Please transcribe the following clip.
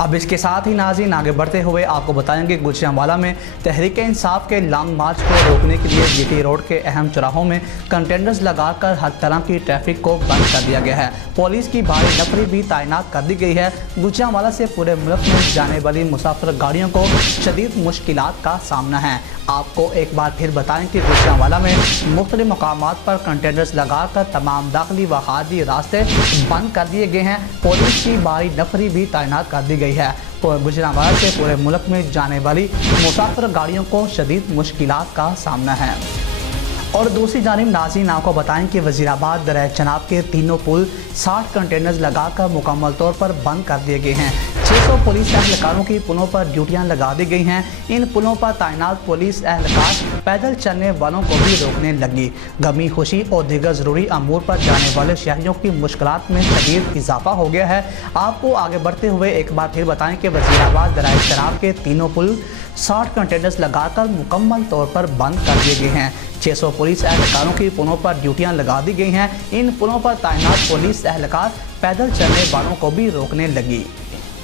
अब इसके साथ ही नाज़रीन आगे बढ़ते हुए आपको बताएंगे गुजरांवाला में तहरीक इंसाफ के लॉन्ग मार्च को रोकने के लिए जीटी रोड के अहम चौराहों में कंटेनर्स लगाकर हर तरह की ट्रैफिक को बंद कर दिया गया है। पुलिस की भारी नफरी भी तैनात कर दी गई है। गुजरांवाला से पूरे मुल्क में जाने वाली मुसाफिर गाड़ियों को शदीद मुश्किलात का सामना है। आपको एक बार फिर बताएं कि गुजरांवाला में मुख्तलिफ मकामात पर कंटेनर्स लगाकर तमाम दाखिली व खारजी रास्ते बंद कर दिए गए हैं। पुलिस की भारी नफरी भी तैनात कर दी गई है। गुजरांवाला से पूरे मुल्क में जाने वाली मुसाफिर गाड़ियों को शदीद मुश्किलात का सामना है। और दूसरी जानिब नाज़रीन आपको बताएं कि वज़ीराबाद दरिया चनाब के तीनों पुल 60 कंटेनर्स लगाकर मुकम्मल तौर पर बंद कर दिए गए हैं। 600 पुलिस एहलकारों की पुलों पर ड्यूटियां लगा दी गई हैं। इन पुलों पर तैनात पुलिस एहलकार पैदल चलने वालों को भी रोकने लगी। गमी खुशी और दीगर ज़रूरी अमूर पर जाने वाले शहरियों की मुश्किलात में शदीद इजाफा हो गया है। आपको आगे बढ़ते हुए एक बार फिर बताएं कि वज़ीराबाद दरिया चनाब के तीनों पुल 60 कंटेनर्स लगाकर मुकम्मल तौर पर बंद कर दिए गए हैं। 600 पुलिस एहलकारों की पुलों पर ड्यूटियां लगा दी गई हैं। इन पुलों पर तैनात पुलिस एहलकार पैदल चलने वालों को भी रोकने लगी।